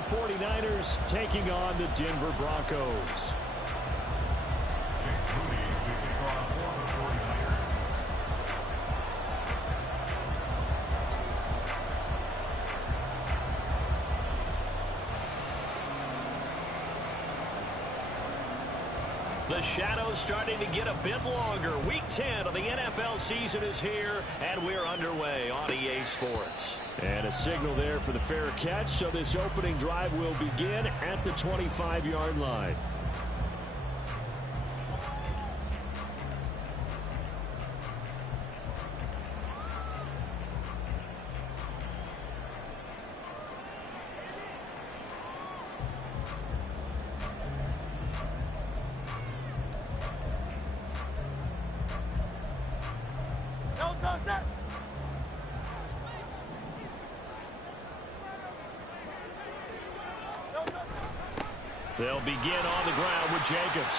49ers taking on the Denver Broncos. The shadow's starting to get a bit longer. Week 10 of the NFL season is here, and we're underway on EA Sports. And a signal there for the fair catch, so this opening drive will begin at the 25-yard line. They'll begin on the ground with Jacobs.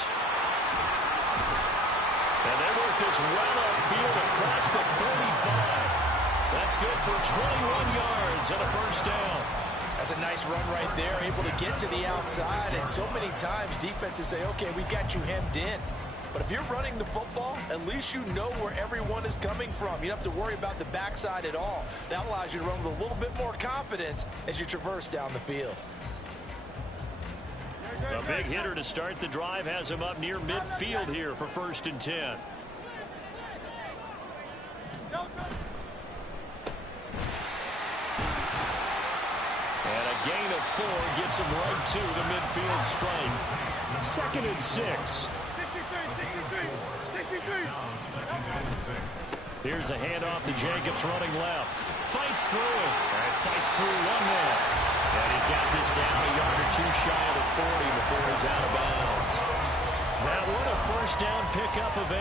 And they work this well upfield across the 35. That's good for 21 yards and a first down. That's a nice run right there, able to get to the outside. And so many times defenses say, okay, we got you hemmed in. But if you're running the football, at least you know where everyone is coming from. You don't have to worry about the backside at all. That allows you to run with a little bit more confidence as you traverse down the field. A big hitter to start the drive has him up near midfield here for 1st and 10. And a gain of 4 gets him right to the midfield stripe. 2nd and 6. Here's a handoff to Jacobs running left. Fights through it. And fights through one man. And he's got this down a yard or two shy of the 40 before he's out of bounds. That one a first down pickup of 8.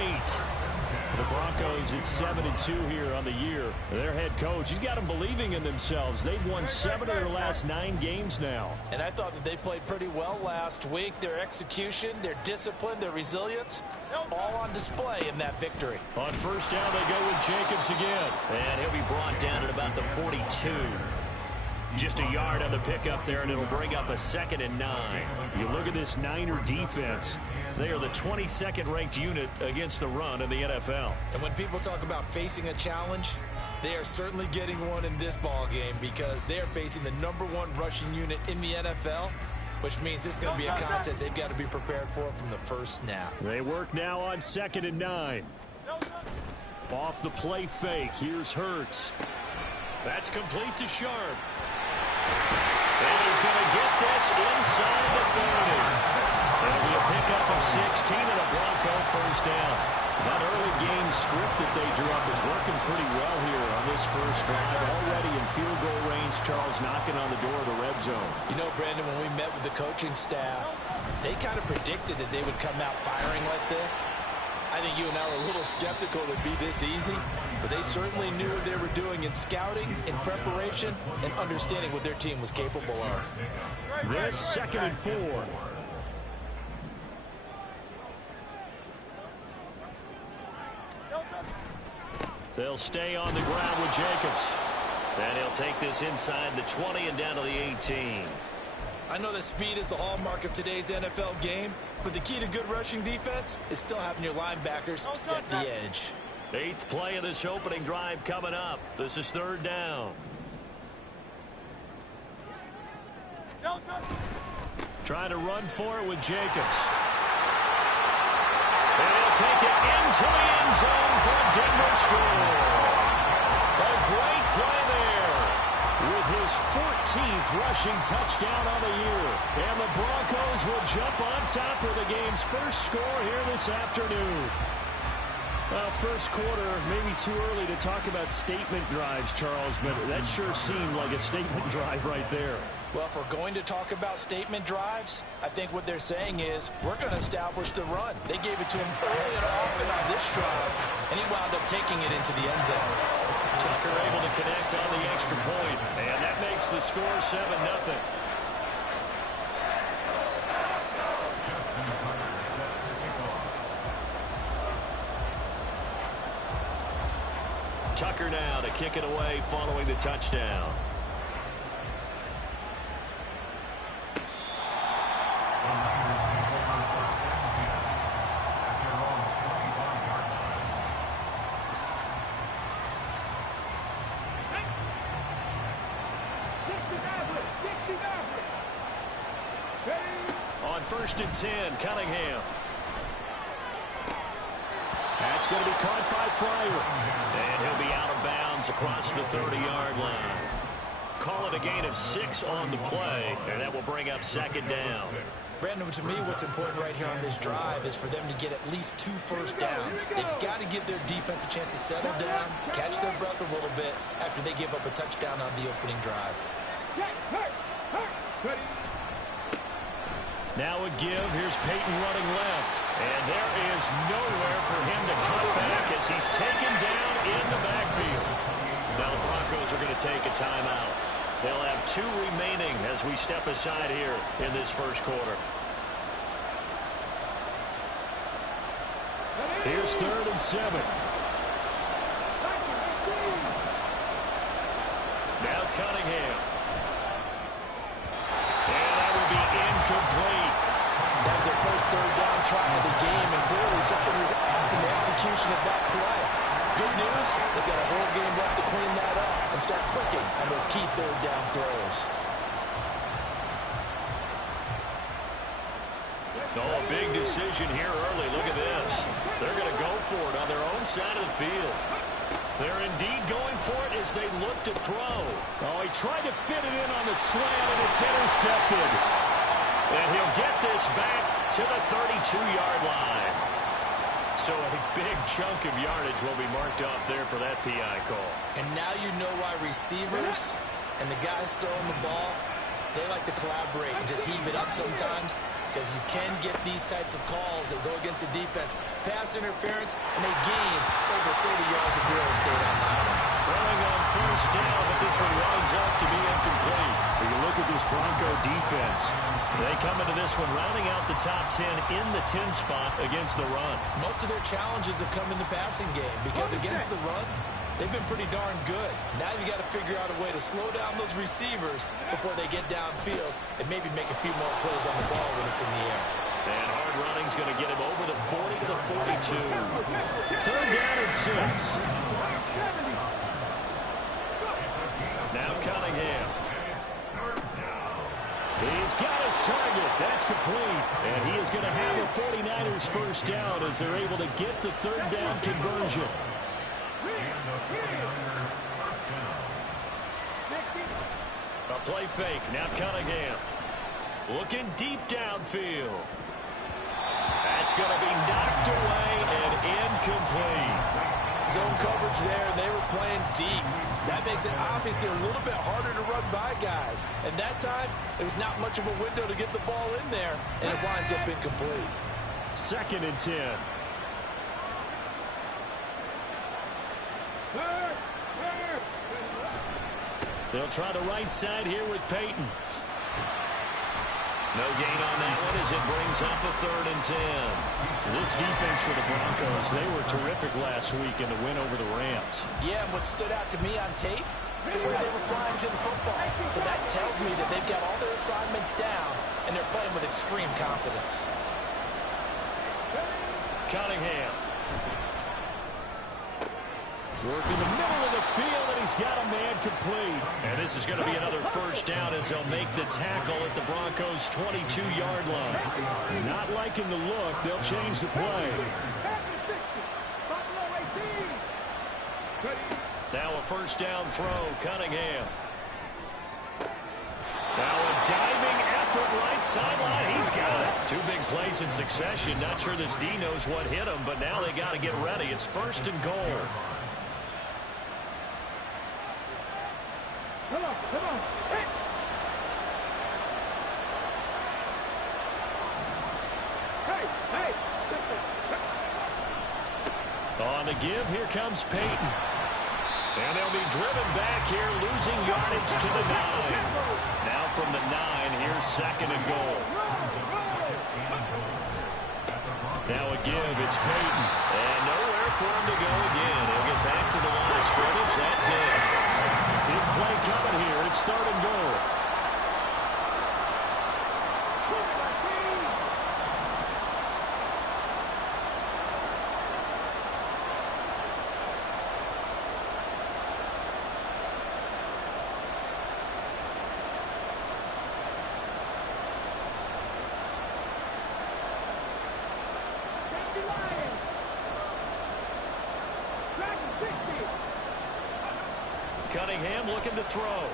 The Broncos at 7-2 here on the year. Their head coach, he's got them believing in themselves. They've won 7 of their last 9 games now. And I thought that they played pretty well last week. Their execution, their discipline, their resilience, all on display in that victory. On first down, they go with Jacobs again. And he'll be brought down at about the 42. Just a yard on the pickup there, and it'll bring up a 2nd and 9. You look at this Niner defense. They are the 22nd ranked unit against the run in the NFL. And when people talk about facing a challenge, they are certainly getting one in this ball game because they are facing the #1 rushing unit in the NFL, which means it's going to be a contest they've got to be prepared for from the first snap. They work now on 2nd and 9. Off the play fake, here's Hurts. That's complete to Sharp. And he's going to get this inside the 30. It'll be a pickup of 16 and a Bronco first down. That early game script that they drew up is working pretty well here on this first drive. Already in field goal range, Charles knocking on the door of the red zone. You know, Brandon, when we met with the coaching staff, they kind of predicted that they would come out firing like this. I think you and I were a little skeptical it would be this easy, but they certainly knew what they were doing in scouting, in preparation, and understanding what their team was capable of. This 2nd and 4. They'll stay on the ground with Jacobs. And he'll take this inside the 20 and down to the 18. I know that speed is the hallmark of today's NFL game, but the key to good rushing defense is still having your linebackers set the edge. 8th play of this opening drive coming up. This is 3rd down. Trying to run for it with Jacobs. And he'll take it into the end zone for a Denver score. A great play there with his 14th rushing touchdown on the year. And the Broncos will jump on top of the game's first score here this afternoon. Well, first quarter, maybe too early to talk about statement drives, Charles, but that sure seemed like a statement drive right there. Well, if we're going to talk about statement drives, I think what they're saying is we're going to establish the run. They gave it to him early and often on this drive, and he wound up taking it into the end zone. Tucker able to connect on the extra point, and that makes the score 7-0. Tucker now to kick it away following the touchdown. first and 10. Cunningham. That's going to be caught by Fryer. And he'll be out of bounds across the 30-yard line. Call it a gain of 6 on the play, and that will bring up second down. Brandon, to me, what's important right here on this drive is for them to get at least 2 first downs. They've got to give their defense a chance to settle down, catch their breath a little bit after they give up a touchdown on the opening drive. Now a give. Here's Peyton running left. And there is nowhere for him to cut back as he's taken down in the backfield. Now the Broncos are going to take a timeout. They'll have 2 remaining as we step aside here in this first quarter. Here's 3rd and 7. Now Cunningham. And that will be incomplete. That was their first 3rd down try of the game, and clearly something was off in the execution of that play. Good news, they've got a whole game left to clean that up and start clicking on those key 3rd down throws. Oh, a big decision here early. Look at this. They're going to go for it on their own side of the field. They're indeed going for it as they look to throw. Oh, he tried to fit it in on the slant, and it's intercepted. And he'll get this back to the 32-yard line. So a big chunk of yardage will be marked off there for that PI call. And now you know why receivers and the guys throwing the ball, they like to collaborate and just heave it up sometimes, because you can get these types of calls that go against the defense. Pass interference, and they gain over 30 yards of real estate on that one. Throwing on first down, but this one winds up to be incomplete. When you look at this Bronco defense, they come into this one rounding out the top 10 in the 10 spot against the run. Most of their challenges have come in the passing game, because against the run, they've been pretty darn good. Now you got to figure out a way to slow down those receivers before they get downfield and maybe make a few more plays on the ball when it's in the air. And hard running's going to get him over the 40 to the 42. 3rd down and 6. Now Cunningham. He's got his target. That's complete. And he is going to have a 49ers first down as they're able to get the 3rd down conversion. A play fake. Now Cunningham. Looking deep downfield. That's going to be knocked away and incomplete. Zone coverage there, and they were playing deep. That makes it obviously a little bit harder to run by guys. And that time, there's not much of a window to get the ball in there, and it winds up incomplete. 2nd and 10. They'll try the right side here with Peyton. No gain on that one as it brings up a 3rd and 10. This defense for the Broncos, they were terrific last week in the win over the Rams. Yeah, and what stood out to me on tape, the way they were flying to the football. So that tells me that they've got all their assignments down, and they're playing with extreme confidence. Cunningham. Working the middle of the field, and he's got a man complete. And this is going to be another first down as they'll make the tackle at the Broncos' 22-yard line. Not liking the look. They'll change the play. Now a first down throw, Cunningham. Now a diving effort right sideline. He's got it. 2 big plays in succession. Not sure this D knows what hit him, but now they got to get ready. It's 1st and goal. Come on. Hey. On the give, here comes Peyton. And they'll be driven back here, losing yardage to the 9. Now from the 9, here's 2nd and goal. Now a give, it's Peyton. And nowhere for him to go again. He'll get back to the line of scrimmage. That's it. Big play coming here. It's 3rd and goal. Cunningham looking to throw.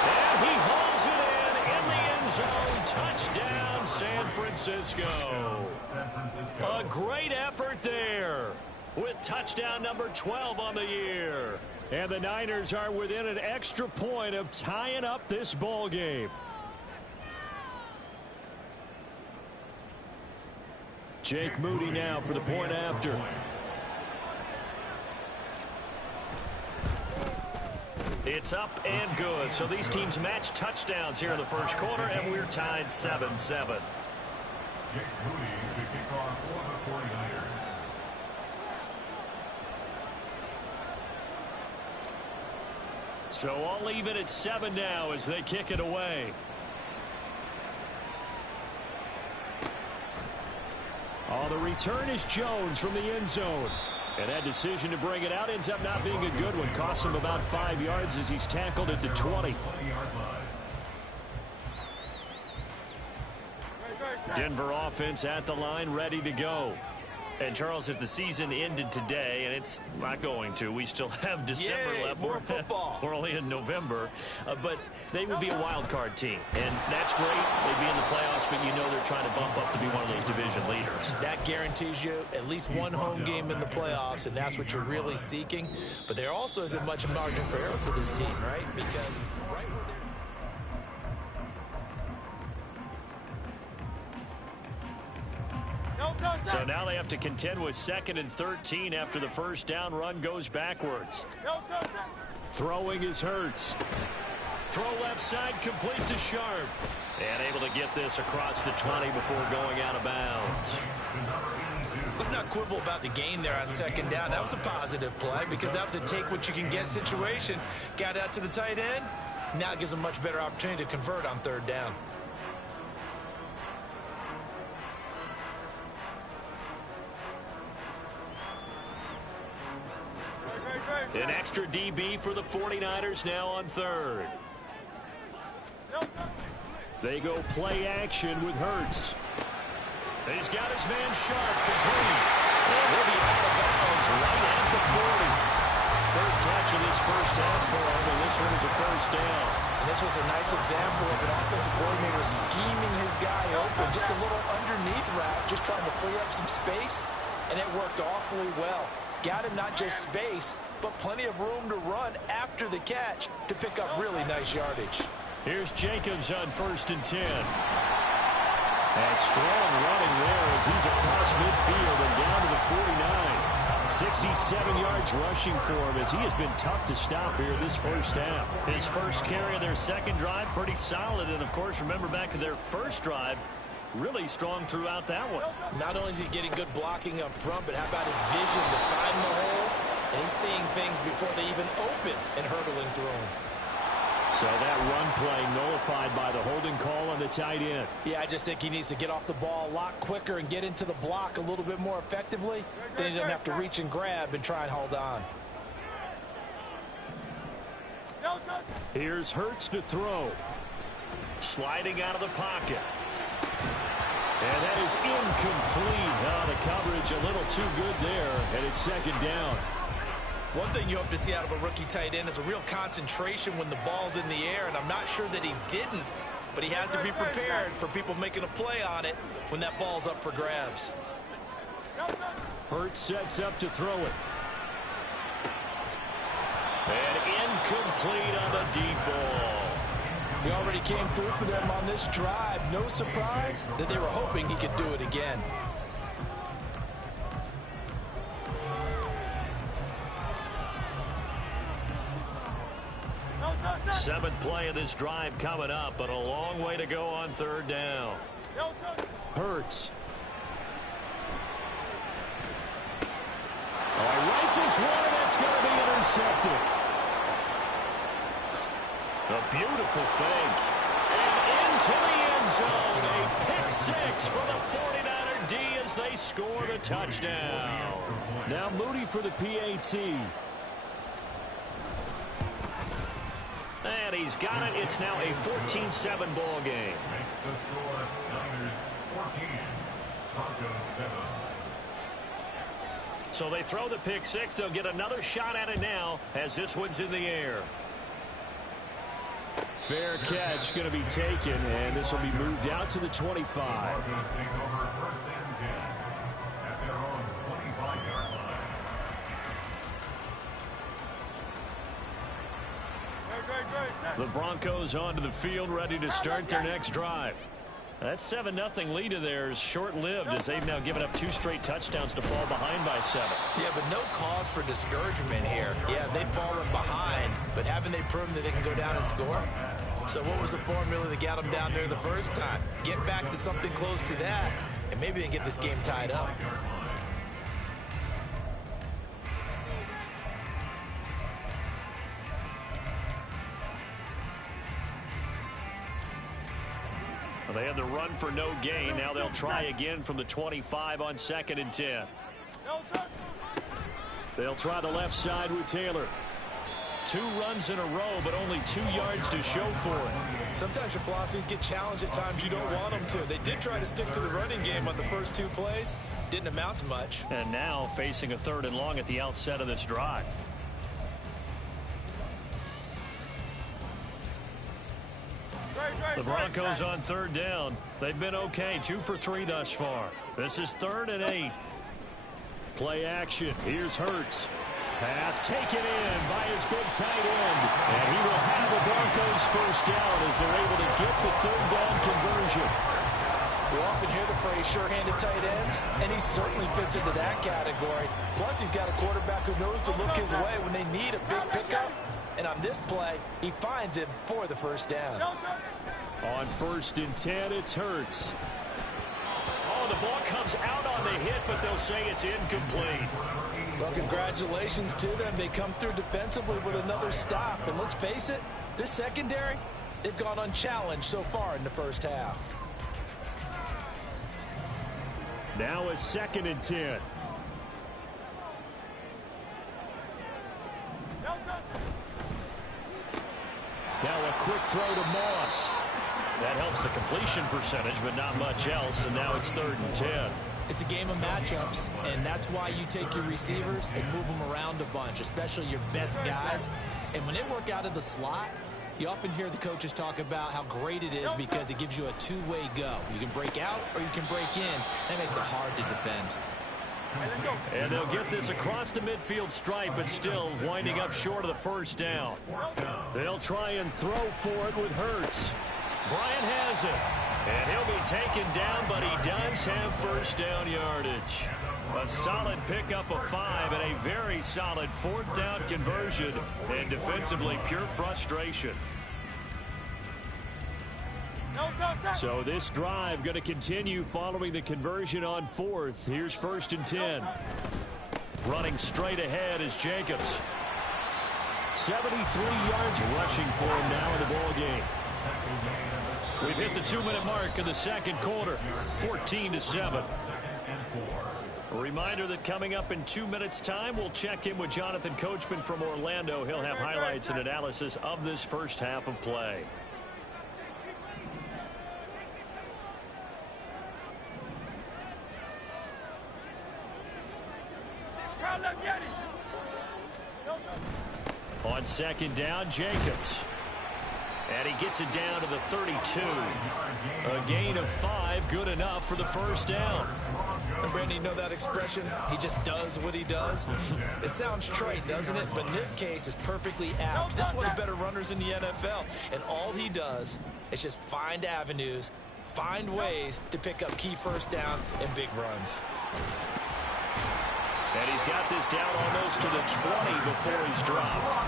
And he holds it in the end zone. Touchdown, San Francisco. A great effort there with touchdown number 12 on the year. And the Niners are within an extra point of tying up this ball game. Jake Moody now for the point after. It's up and good. So these teams match touchdowns here in the first quarter, and we're tied 7-7. Jake Moody to kick off for the 49ers. So all even at 7 now as they kick it away. Oh, the return is Jones from the end zone. And that decision to bring it out ends up not being a good one. Costs him about 5 yards as he's tackled at the 20. Denver offense at the line, ready to go. And, Charles, if the season ended today, and it's not going to, we still have December left. More football. We're only in November. But they would be a wild card team. And that's great. They'd be in the playoffs, but you know they're trying to bump up to be one of those division leaders. That guarantees you at least one home game in the playoffs, and that's what you're really seeking. But there also isn't much margin for error for this team, right? Because right where there's... So now they have to contend with 2nd and 13 after the first down run goes backwards. Throwing is Hurts. Throw left side, complete to Sharp. And able to get this across the 20 before going out of bounds. Let's not quibble about the gain there on 2nd down. That was a positive play because that was a take-what-you-can-get situation. Got out to the tight end. Now it gives them a much better opportunity to convert on 3rd down. An extra DB for the 49ers now on 3rd. They go play action with Hurts. He's got his man Sharp complete. And he'll be out of bounds right at the 40. 3rd catch of this first half for him, and this one is a first down. And this was a nice example of an offensive coordinator scheming his guy open. Just a little underneath route, just trying to free up some space, and it worked awfully well. Got him not just space, but plenty of room to run after the catch to pick up really nice yardage. Here's Jacobs on 1st and 10. And strong running there as he's across midfield and down to the 49. 67 yards rushing for him as he has been tough to stop here this first half. His first carry of their second drive, pretty solid. And, of course, remember back to their first drive, really strong throughout that one. Not only is he getting good blocking up front, but how about his vision to find the holes? And he's seeing things before they even open and hurdling through them. So that run play nullified by the holding call on the tight end. Yeah, I just think he needs to get off the ball a lot quicker and get into the block a little bit more effectively. Then he doesn't have to reach and grab and try and hold on. Here's Hurts to throw. Sliding out of the pocket. And that is incomplete. Oh, the coverage a little too good there, and it's 2nd down. One thing you hope to see out of a rookie tight end is a real concentration when the ball's in the air, and I'm not sure that he didn't, but he has to be prepared for people making a play on it when that ball's up for grabs. Hurts sets up to throw it. And incomplete on the deep ball. He already came through for them on this drive. No surprise that they were hoping he could do it again. Seventh play of this drive coming up, but a long way to go on 3rd down. Hurts. Oh, he rifles one, and that's going to be intercepted. A beautiful fake. And into the end zone. A pick 6 for the 49er D as they score the touchdown. Now Moody for the PAT. And he's got it. It's now a 14-7 ball game. Makes the score Niners 14, Broncos 7. So they throw the pick six. They'll get another shot at it now as this one's in the air. Fair catch going to be taken, and this will be moved out to the 25. Broncos take over 1st and 10 at their own 25-yard line. The Broncos onto the field, ready to start their next drive. That 7-0 lead of theirs short-lived as they've now given up 2 straight touchdowns to fall behind by 7. Yeah, but no cause for discouragement here. Yeah, they've fallen behind, but haven't they proven that they can go down and score? So what was the formula that got them down there the first time? Get back to something close to that, and maybe they can get this game tied up. They had the run for no gain. Now they'll try again from the 25 on 2nd and 10. They'll try the left side with Taylor. 2 runs in a row, but only 2 yards to show for it. Sometimes your philosophies get challenged at times you don't want them to. They did try to stick to the running game on the first 2 plays. Didn't amount to much. And now facing a 3rd and long at the outset of this drive. The Broncos on 3rd down. They've been okay, 2 for 3 thus far. This is 3rd and 8. Play action. Here's Hurts. Pass taken in by his big tight end. And he will have the Broncos 1st down as they're able to get the 3rd down conversion. We often hear the phrase sure-handed tight ends, and he certainly fits into that category. Plus, he's got a quarterback who knows to look his way when they need a big pickup. And on this play, he finds him for the 1st down. On 1st and 10, it's Hurts. Oh, the ball comes out on the hit, but they'll say it's incomplete. Well, congratulations to them. They come through defensively with another stop. And let's face it, this secondary, they've gone unchallenged so far in the first half. Now a 2nd and 10. Now a quick throw to Moss. That helps the completion percentage, but not much else, and now it's 3rd and 10. It's a game of matchups, and that's why you take your receivers and move them around a bunch, especially your best guys. And when they work out of the slot, you often hear the coaches talk about how great it is because it gives you a 2-way go. You can break out or you can break in. That makes it hard to defend. And they'll get this across the midfield stripe, but still winding up short of the 1st down. They'll try and throw for it with Hurts. Bryant has it. And he'll be taken down, but he does have 1st down yardage. A solid pickup of 5 and a very solid 4th down conversion. And defensively, pure frustration. So this drive going to continue following the conversion on 4th. Here's 1st and 10. Running straight ahead is Jacobs. 73 yards rushing for him now in the ball game. We've hit the 2-minute mark in the 2nd quarter. 14-7. A reminder that coming up in 2 minutes' time, we'll check in with Jonathan Coachman from Orlando. He'll have highlights and analysis of this first half of play. On 2nd down, Jacobs. And he gets it down to the 32. A gain of 5, good enough for the 1st down. And Brandon, you know that expression? He just does what he does. It sounds trite, doesn't it? But in this case, it's perfectly apt. This is one of the better runners in the NFL. And all he does is just find avenues, find ways to pick up key 1st downs and big runs. And he's got this down almost to the 20 before he's dropped.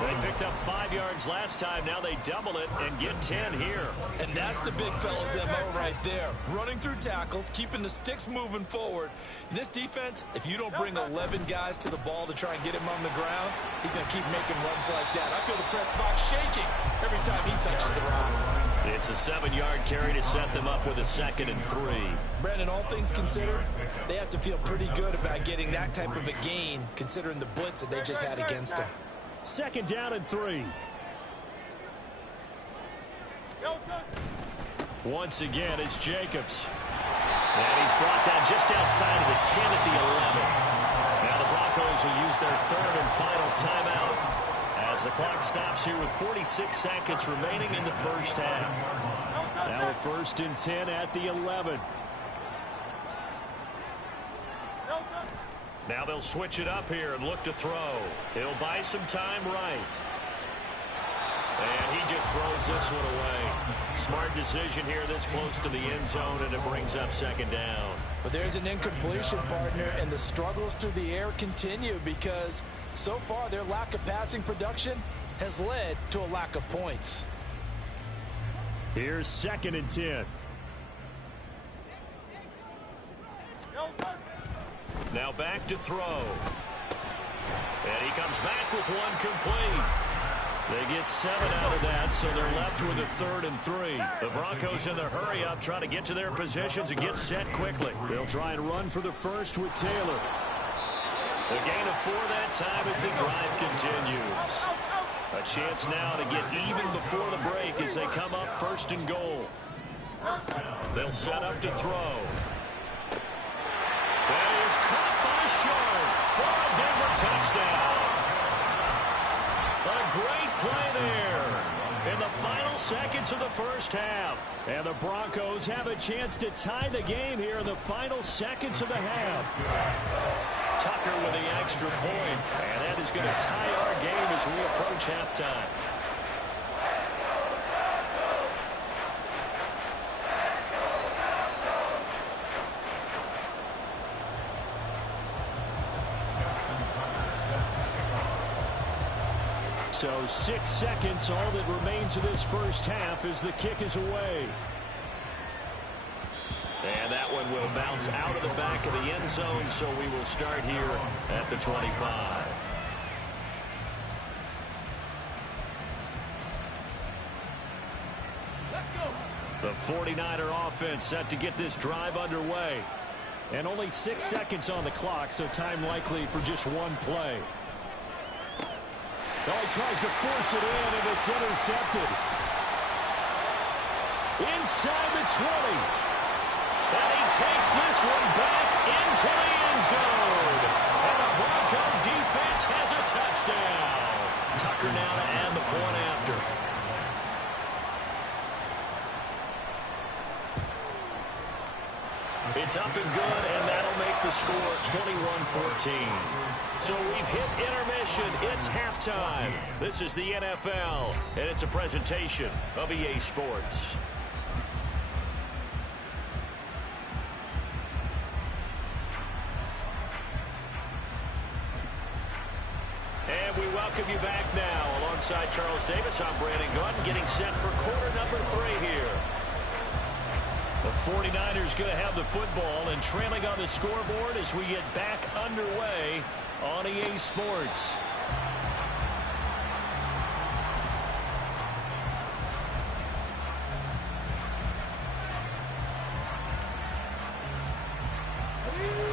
They picked up 5 yards last time. Now they double it and get 10 here. And that's the big fella's MO right there. Running through tackles, keeping the sticks moving forward. This defense, if you don't bring 11 guys to the ball to try and get him on the ground, he's going to keep making runs like that. I feel the press box shaking every time he touches the rock. It's a 7-yard carry to set them up with a 2nd and 3. Brandon, all things considered, they have to feel pretty good about getting that type of a gain, considering the blitz that they just had against them. 2nd down and 3. Once again, it's Jacobs. And he's brought down just outside of the 10 at the 11. Now the Broncos will use their third and final timeout as the clock stops here with 46 seconds remaining in the first half. Now a 1st and 10 at the 11. Now they'll switch it up here and look to throw. He'll buy some time right. And he just throws this one away. Smart decision here this close to the end zone, and it brings up 2nd down. But there's an incompletion, partner, and the struggles through the air continue because so far their lack of passing production has led to a lack of points. Here's 2nd and 10. Now back to throw. And he comes back with one complete. They get 7 out of that, so they're left with a 3rd and 3. The Broncos in the hurry-up trying to get to their positions and get set quickly. They'll try and run for the first with Taylor. The gain of 4 that time as the drive continues. A chance now to get even before the break as they come up 1st and goal. They'll set up to throw. That is caught by Sharp for a Denver touchdown. A great play there in the final seconds of the first half. And the Broncos have a chance to tie the game here in the final seconds of the half. Tucker with the extra point, and that is going to tie our game as we approach halftime. So 6 seconds, all that remains of this first half as the kick is away. And that one will bounce out of the back of the end zone, so we will start here at the 25. The 49er offense set to get this drive underway. And only 6 seconds on the clock, so time likely for just one play. Oh, he tries to force it in, and it's intercepted. Inside the 20. And he takes this one back into the end zone. And the Bronco defense has a touchdown. Tucker now to add the point after. It's up and good, and that'll make the score 21-14. So we've hit intermission. It's halftime. This is the NFL, and it's a presentation of EA Sports. And we welcome you back now. Alongside Charles Davis, I'm Brandon Gaudin, getting set for quarter number 3 here. The 49ers going to have the football and trailing on the scoreboard as we get back underway on EA Sports.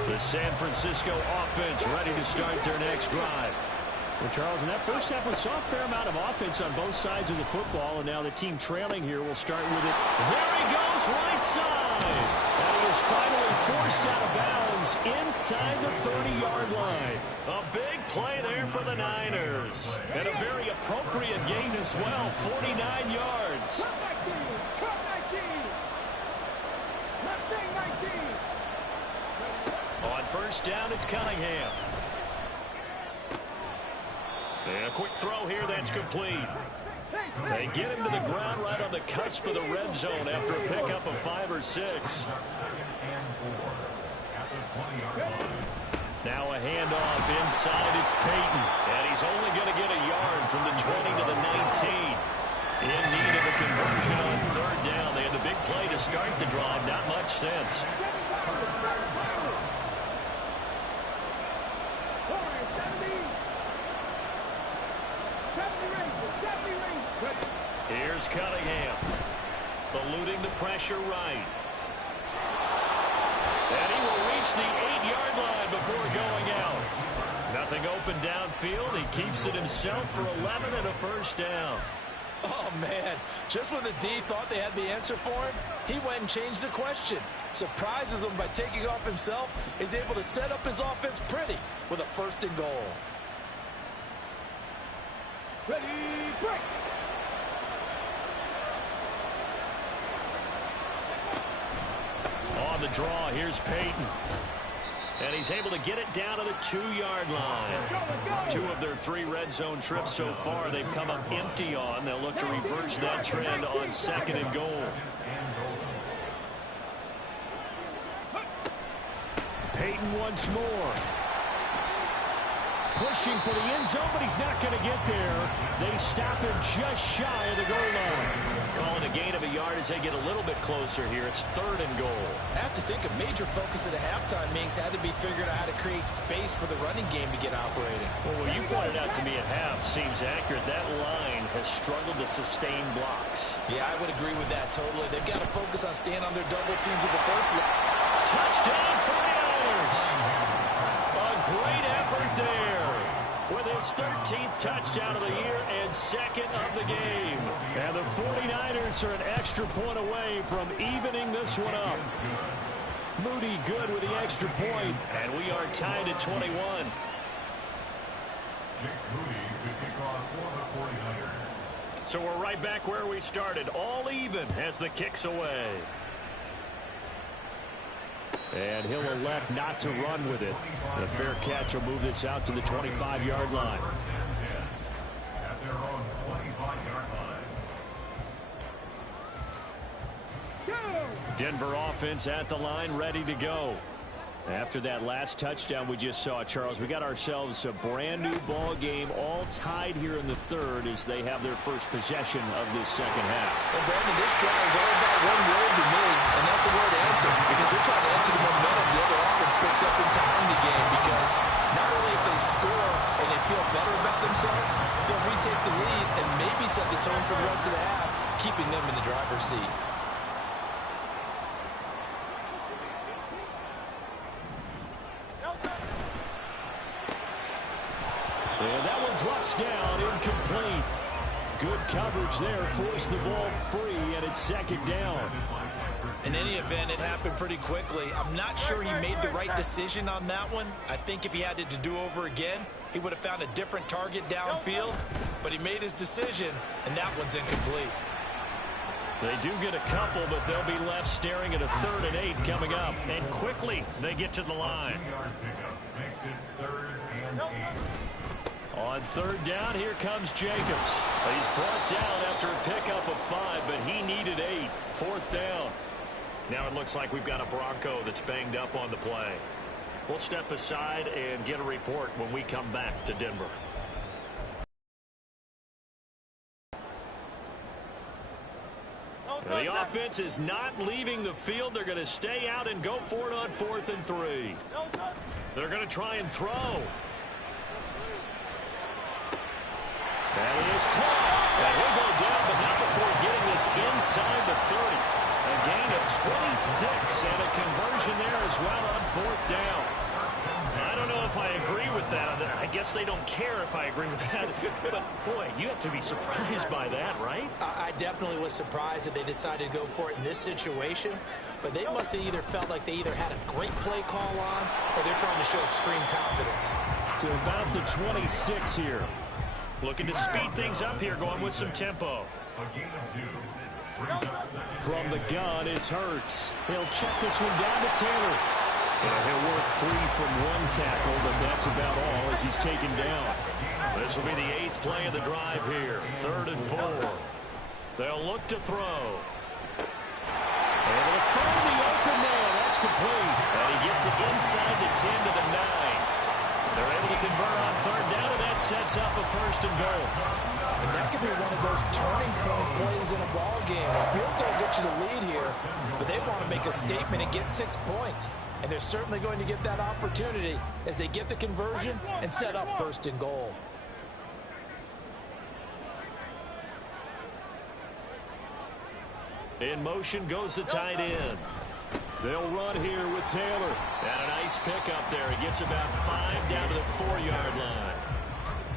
The San Francisco offense ready to start their next drive. Well, Charles, in that first half, we saw a fair amount of offense on both sides of the football, and now the team trailing here will start with it. There he goes, right side. And he is finally forced out of bounds inside the 30-yard line. A big play there for the Niners. And a very appropriate gain as well, 49 yards. On first down, it's Cunningham. And a quick throw here that's complete. They get him to the ground right on the cusp of the red zone after a pickup of 5 or 6. Now a handoff inside. It's Peyton. And he's only going to get a yard from the 20 to the 19. In need of a conversion on third down. They had the big play to start the drive. Not much sense. Here's Cunningham. Eluding the pressure right. And he will reach the 8-yard line before going out. Nothing open downfield. He keeps it himself for 11 and a first down. Oh, man. Just when the D thought they had the answer for him, he went and changed the question. Surprises him by taking off himself. Is able to set up his offense pretty with a 1st and goal. Ready, break. On the draw, here's Peyton. And he's able to get it down to the 2-yard line. 2 of their 3 red zone trips so far they've come up empty on. They'll look to reverse that trend on 2nd and goal. Peyton once more. Pushing for the end zone, but he's not going to get there. They stop him just shy of the goal line. Calling a gain of a yard as they get a little bit closer here. It's 3rd and goal. I have to think a major focus at the halftime means had to be figuring out how to create space for the running game to get operating. Well, what you pointed out to me at half seems accurate. That line has struggled to sustain blocks. Yeah, I would agree with that totally. They've got to focus on staying on their double teams at the first. Touchdown 49ers! A great effort there with his 13th touchdown of the year and 2nd of the game. And the 49ers are an extra point away from evening this one up. Moody good with the extra point, and we are tied at 21. Jake Moody to kick off for the 49ers. So we're right back where we started, all even as the kick's away. And he'll elect not to run with it. And a fair catch will move this out to the 25-yard line. At their own 25-yard line. Denver offense at the line, ready to go. After that last touchdown we just saw, Charles, we got ourselves a brand new ball game, all tied here in the 3rd as they have their first possession of this 2nd half. Well, Brandon, this drive is all about one word to me, and that's the word answer, because they're trying to enter the momentum the other offense picked up in time in the game, because not only if they score and they feel better about themselves, they'll retake the lead and maybe set the tone for the rest of the half, keeping them in the driver's seat. And that one drops down, incomplete. Good coverage there, forced the ball free, and it's 2nd down. In any event, it happened pretty quickly. I'm not sure he made the right decision on that one. I think if he had it to do over again, he would have found a different target downfield, but he made his decision, and that one's incomplete. They do get a couple, but they'll be left staring at a 3rd and 8 coming up. And quickly, they get to the line. 2-yard pickup makes it 3rd and 8. On 3rd down, here comes Jacobs. He's brought down after a pickup of 5, but he needed 8. 4th down. Now it looks like we've got a Bronco that's banged up on the play. We'll step aside and get a report when we come back to Denver. The offense is not leaving the field. They're going to stay out and go for it on 4th and 3. They're going to try and throw. That is caught. And he'll go down, but not before getting this inside the 30. A gain of 26 and a conversion there as well on 4th down. I don't know if I agree with that. I guess they don't care if I agree with that. But, boy, you have to be surprised by that, right? I definitely was surprised that they decided to go for it in this situation. But they must have either felt like they either had a great play call on or they're trying to show extreme confidence. To about the 26 here. Looking to speed things up here, going with some tempo. From the gun, it's Hurts. He'll check this one down to Taylor. And he'll work free from 1 tackle, but that's about all as he's taken down. This will be the 8th play of the drive here. 3rd and 4. They'll look to throw. And they'll find the open man. That's complete. And he gets it inside the 10 to the 9. They're able to convert on 3rd down, and that sets up a 1st and goal. And that could be one of those turning point plays in a ball game. A field goal gets you the lead here, but they want to make a statement and get 6 points. And they're certainly going to get that opportunity as they get the conversion and set up 1st and goal. In motion goes the tight end. They'll run here with Taylor. And a nice pickup there. He gets about 5 down to the 4-yard line.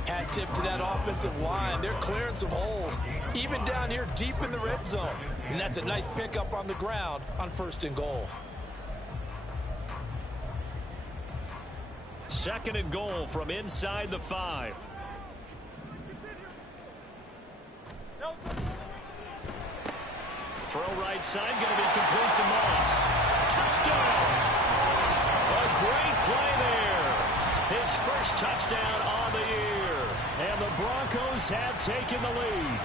Hat tip to that offensive line. They're clearing some holes, even down here deep in the red zone. And that's a nice pickup on the ground on 1st and goal. 2nd and goal from inside the 5. Throw right side, going to be complete to Moss. Touchdown! A great play there. His first touchdown on the year. And the Broncos have taken the lead.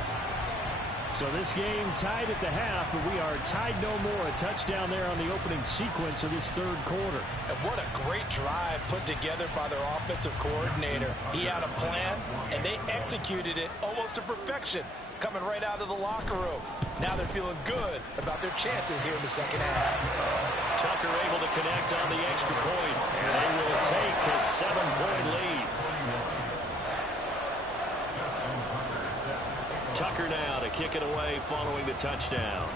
So this game tied at the half, but we are tied no more. A touchdown there on the opening sequence of this 3rd quarter. And what a great drive put together by their offensive coordinator. He had a plan, and they executed it almost to perfection, coming right out of the locker room. Now they're feeling good about their chances here in the 2nd half. Tucker able to connect on the extra point, and they will take a 7-point lead. Tucker now to kick it away following the touchdown.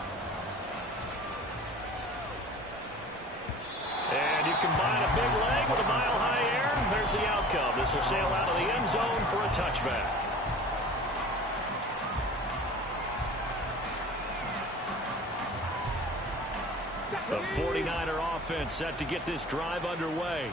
And you combine a big leg with a mile-high air. There's the outcome. This will sail out of the end zone for a touchback. The 49er offense set to get this drive underway.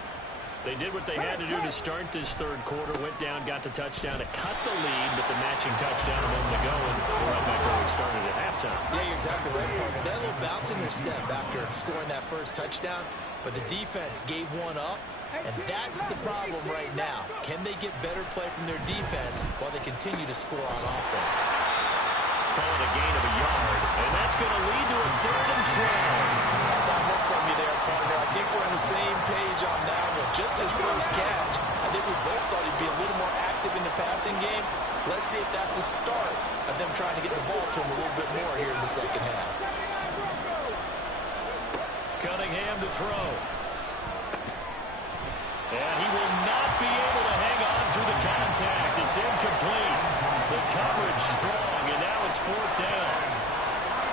They did what they had to do to start this 3rd quarter, went down, got the touchdown to cut the lead, but the matching touchdown a moment ago, and we're right back where we started at halftime. Yeah, you're exactly right, partner. They had a little bounce in their step after scoring that first touchdown, but the defense gave one up, and that's the problem right now. Can they get better play from their defense while they continue to score on offense? Call it a gain of a yard, and that's going to lead to a 3rd and 12. Caught that look from you there, partner. I think we're on the same page on that one. Just his first catch, I think we both thought he'd be a little more active in the passing game. Let's see if that's the start of them trying to get the ball to him a little bit more here in the 2nd half. Cunningham to throw. And he will not be able to hang on through the contact. It's incomplete. The coverage strong, and now it's 4th down.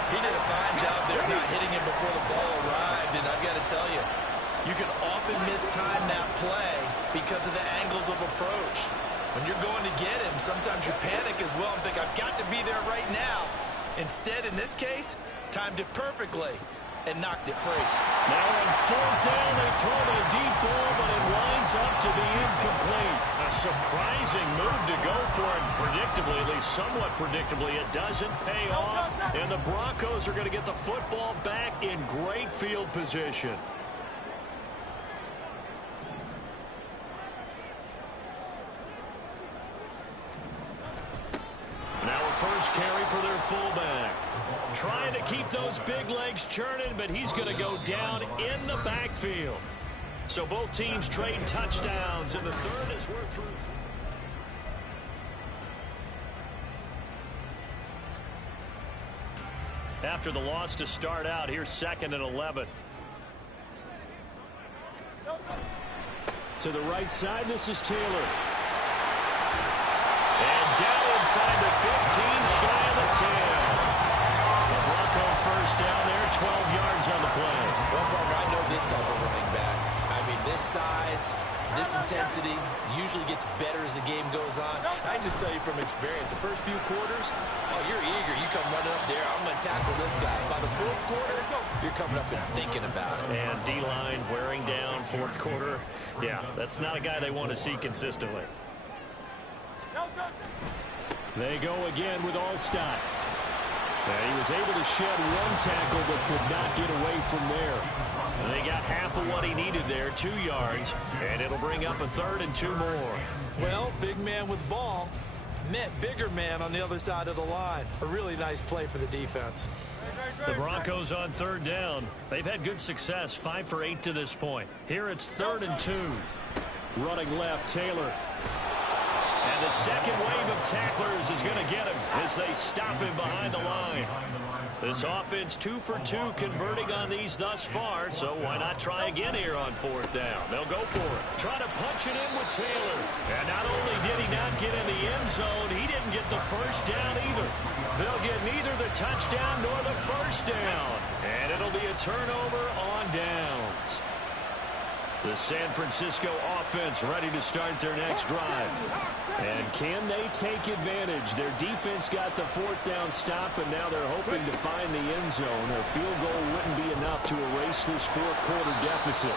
He did a fine job there not hitting him before the ball arrived, and I've got to tell you, you can often mistime that play because of the angles of approach. When you're going to get him, sometimes you panic as well and think, I've got to be there right now. Instead, in this case, timed it perfectly and knocked it free. Now on 4th down, they throw a deep ball, but it winds up to be incomplete. A surprising move to go for it. Predictably, at least somewhat predictably, it doesn't pay off. And the Broncos are going to get the football back in great field position. Now a first carry for their fullback. Trying to keep those big legs churning, but he's going to go down in the backfield. So both teams trade touchdowns, and the 3rd as we're through. After the loss to start out, here's 2nd and 11. To the right side, this is Taylor. And down inside the 15, shy of the 10. The Bronco first down there, 12 yards on the play. Well, Parker, I know this type of running back. I mean, this size, this intensity usually gets better as the game goes on. I can just tell you from experience, the first few quarters, oh, you're eager. You come running up there, I'm going to tackle this guy. By the 4th quarter, you're coming up and thinking about it. And D-line wearing down 4th quarter. Yeah, that's not a guy they want to see consistently. They go again with Allstott. And he was able to shed one tackle but could not get away from there. And they got half of what he needed there, 2 yards, and it'll bring up a 3rd and 2 more. Well, big man with ball met bigger man on the other side of the line. A really nice play for the defense. The Broncos on 3rd down. They've had good success, 5 for 8 to this point. Here it's 3rd and 2. Running left, Taylor. And the second wave of tacklers is going to get him as they stop him behind the line. This offense 2 for 2 converting on these thus far, so why not try again here on 4th down? They'll go for it. Try to punch it in with Taylor. And not only did he not get in the end zone, he didn't get the first down either. They'll get neither the touchdown nor the first down. And it'll be a turnover on downs. The San Francisco offense ready to start their next drive. And can they take advantage? Their defense got the fourth down stop, and now they're hoping to find the end zone. A field goal wouldn't be enough to erase this fourth quarter deficit.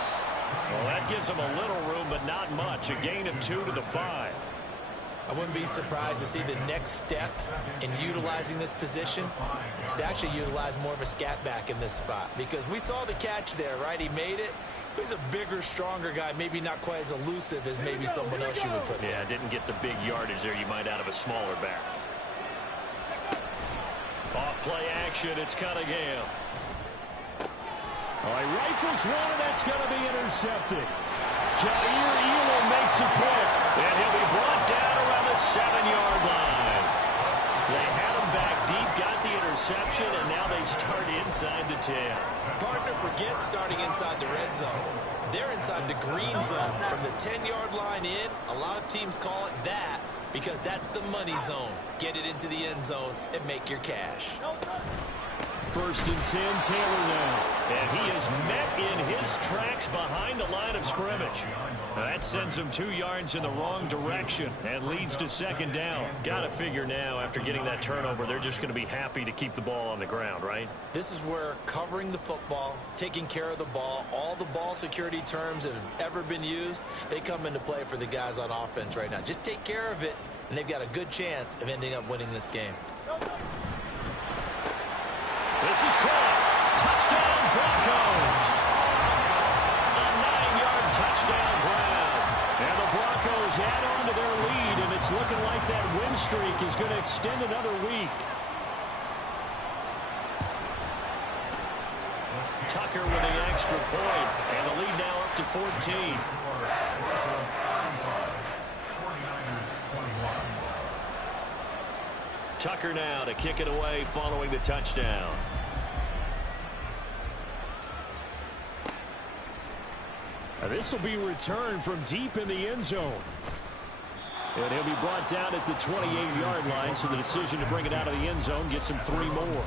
Well, that gives them a little room, but not much. A gain of 2 to the 5. I wouldn't be surprised to see the next step in utilizing this position is to actually utilize more of a scat back in this spot, because we saw the catch there, right? He made it. He's a bigger, stronger guy, maybe not quite as elusive as maybe someone else you would put there. Yeah, didn't get the big yardage there you might out of a smaller back. Off play action, it's Cunningham. All right, rifles one, and that's going to be intercepted. Jair Elam makes a pick, and he'll be brought down around the 7-yard line. They had him back deep, got the interception, and now they start inside the 10. Partner forgets starting inside the red zone. They're inside the green zone. From the 10-yard line in, a lot of teams call it that because that's the money zone. Get it into the end zone and make your cash. First and 10, Taylor now. And he is met in his tracks behind the line of scrimmage. That sends him 2 yards in the wrong direction and leads to second down. Got to figure now, after getting that turnover, they're just going to be happy to keep the ball on the ground, right? This is where covering the football, taking care of the ball, all the ball security terms that have ever been used, they come into play for the guys on offense right now. Just take care of it, and they've got a good chance of ending up winning this game. This is caught. Touchdown, Broncos. A 9-yard touchdown grab. And the Broncos add on to their lead, and it's looking like that win streak is going to extend another week. Tucker with the extra point, and the lead now up to 14. Tucker now to kick it away following the touchdown. Now this will be returned from deep in the end zone. And he'll be brought down at the 28-yard line, so the decision to bring it out of the end zone gets him 3 more.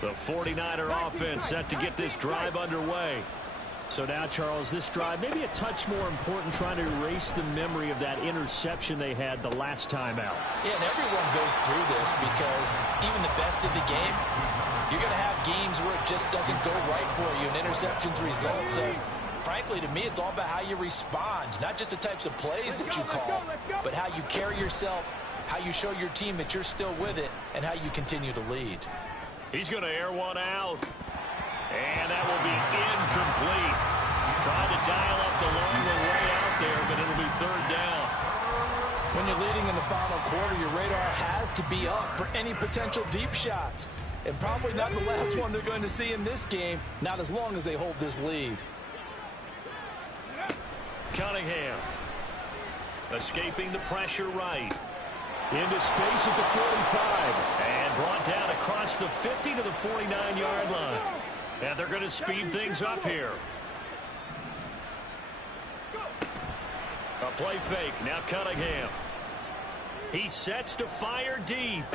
The 49er offense set to get this drive underway. So now, Charles, this drive maybe a touch more important, trying to erase the memory of that interception they had the last time out. Yeah, and everyone goes through this because even the best in the game, you're going to have games where it just doesn't go right for you, and interceptions result. So, frankly, to me, it's all about how you respond, not just the types of plays that you call, but how you carry yourself, how you show your team that you're still with it, and how you continue to lead. He's going to air one out. And that will be incomplete. Trying to dial up the long way out there, but it'll be third down. When you're leading in the final quarter, your radar has to be up for any potential deep shots. And probably not the last one they're going to see in this game, not as long as they hold this lead. Cunningham escaping the pressure right. Into space at the 45. And brought down across the 50 to the 49-yard line. And they're going to speed things up here. A play fake. Now Cunningham. He sets to fire deep.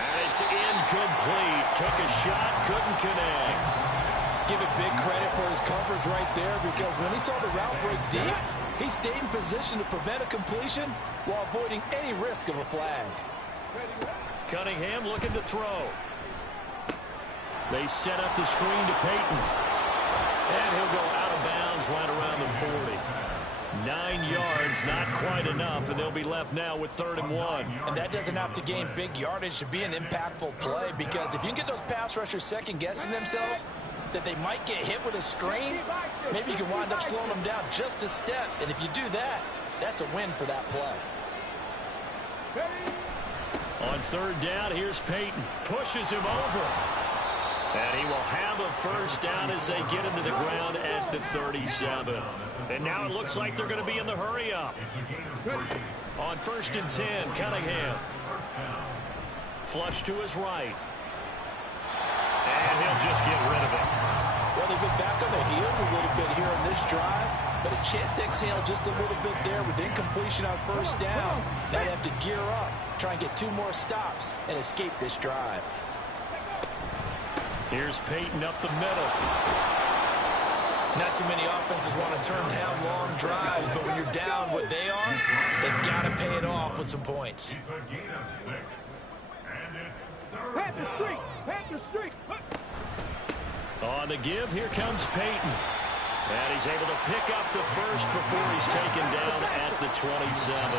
And it's incomplete. Took a shot, couldn't connect. Give it big credit for his coverage right there, because when he saw the route break deep, he stayed in position to prevent a completion while avoiding any risk of a flag. Cunningham looking to throw. They set up the screen to Peyton. And he'll go out of bounds right around the 40. 9 yards, not quite enough, and they'll be left now with 3rd and 1. And that doesn't have to gain big yardage to be an impactful play, because if you can get those pass rushers second-guessing themselves, that they might get hit with a screen, maybe you can wind up slowing them down just a step. And if you do that, that's a win for that play. On 3rd down, here's Peyton. Pushes him over. And he will have a first down as they get him to the ground at the 37. And now it looks like they're going to be in the hurry-up. On 1st and 10, Cunningham. Flush to his right. And he'll just get rid of it. Well, they've been back on their heels a little bit here in this drive. But a chance to exhale just a little bit there with incompletion on first down. Now they have to gear up, try and get 2 more stops, and escape this drive. Here's Peyton up the middle. Not too many offenses want to turn down long drives, but when you're down what they are, they've got to pay it off with some points. It's a gain of 6. And it's third Panther down. streak! Panther streak! On the give, here comes Peyton. And he's able to pick up the first before he's taken down at the 27.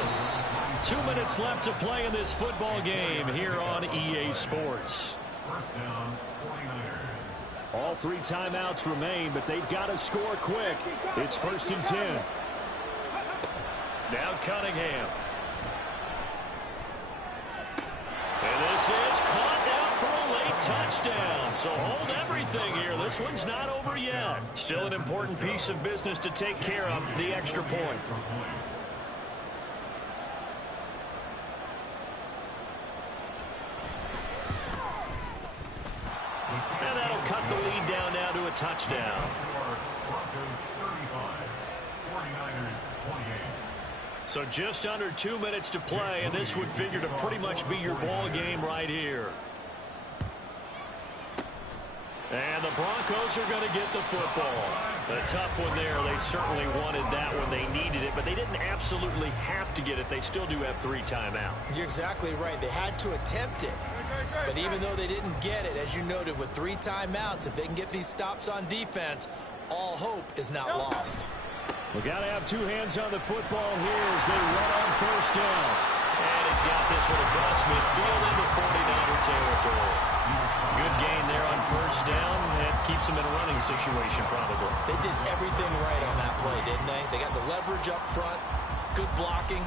2 minutes left to play in this football game here on EA Sports. First down, 49ers. All 3 timeouts remain, but they've got to score quick. It's 1st and 10. Now Cunningham. And this is caught down for a late touchdown. So hold everything here. This one's not over yet. Still an important piece of business to take care of, the extra point. And that'll cut the lead down now to a touchdown. Broncos 35, 49ers 28. So just under 2 minutes to play, and this would figure to pretty much be your ball game right here. And the Broncos are going to get the football. A tough one there. They certainly wanted that when they needed it, but they didn't absolutely have to get it. They still do have 3 timeouts. You're exactly right. They had to attempt it. But even though they didn't get it, as you noted, with 3 timeouts, if they can get these stops on defense, all hope is not lost. We've got to have 2 hands on the football here as they run on first down. And he's got this one across midfield into 49er territory. Good gain there on first down. That keeps them in a running situation probably. They did everything right on that play, didn't they? They got the leverage up front, good blocking,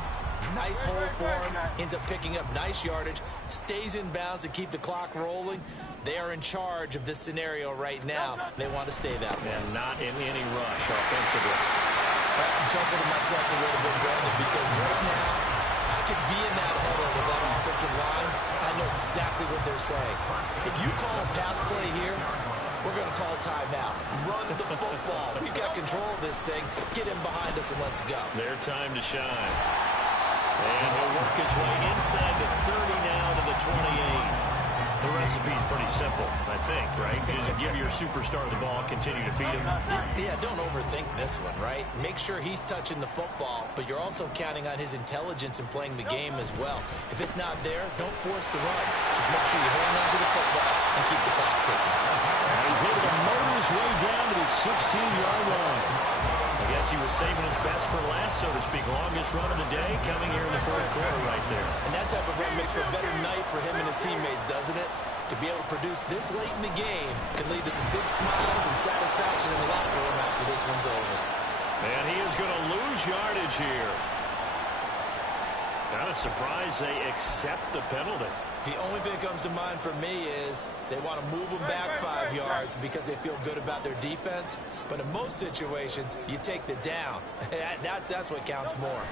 nice hole for him, ends up picking up nice yardage, stays in bounds to keep the clock rolling. They are in charge of this scenario right now. They want to stay that way. And not in any rush offensively. I have to chuckle to myself a little bit, Brandon, because right now I could be in that huddle with that offensive line. I know exactly what they're saying. If you call a pass play here, we're going to call a timeout. Run the football. We've got control of this thing. Get him behind us and let's go. Their time to shine. And he'll work his way inside the 30 now to the 28. The recipe's pretty simple, I think, right? Just give your superstar the ball, continue to feed him. Yeah, don't overthink this one, right? Make sure he's touching the football, but you're also counting on his intelligence in playing the game as well. If it's not there, don't force the run. Just make sure you hang on to the football and keep the clock ticking. And he's able to motor his way down to the 16-yard line. I guess he was saving his best for last, so to speak. Longest run of the day coming here in the 4th quarter right there. And that type of run makes for a better night for him and his teammates, doesn't it? To be able to produce this late in the game can lead to some big smiles and satisfaction in the locker room after this one's over. And he is going to lose yardage here. Kind of surprised they accept the penalty. The only thing that comes to mind for me is they want to move them back 5 yards because they feel good about their defense. But in most situations, you take the down. That's what counts more.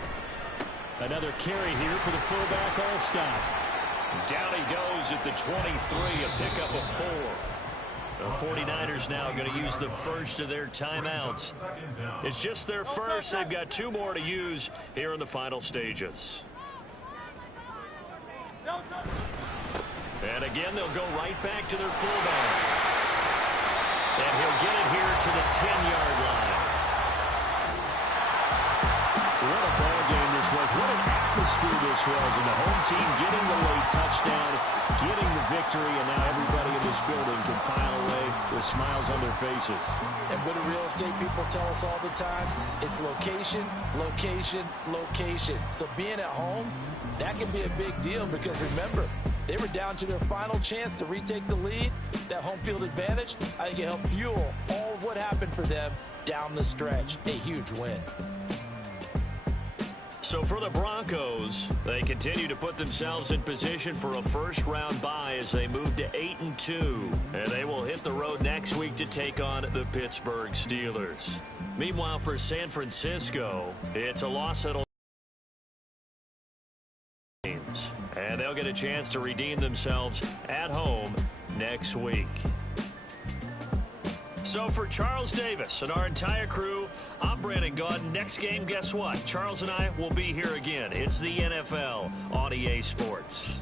Another carry here for the fullback all-stop. Down he goes at the 23, a pickup of 4. The 49ers now going to use the first of their timeouts. It's just their first. They've got 2 more to use here in the final stages. And again, they'll go right back to their fullback. And he'll get it here to the 10-yard line. What a ball game this was. What an atmosphere this was. And the home team getting the late touchdown, getting the victory, and now everybody in this building can file away with smiles on their faces. And what do real estate people tell us all the time? It's location, location, location. So being at home, that can be a big deal because remember, they were down to their final chance to retake the lead. That home field advantage, I think it helped fuel all of what happened for them down the stretch. A huge win. So for the Broncos, they continue to put themselves in position for a first-round bye as they move to 8-2. And they will hit the road next week to take on the Pittsburgh Steelers. Meanwhile, for San Francisco, it's a loss that'll and they'll get a chance to redeem themselves at home next week. So for Charles Davis and our entire crew, I'm Brandon Gaudin. Next game, guess what? Charles and I will be here again. It's the NFL on EA Sports.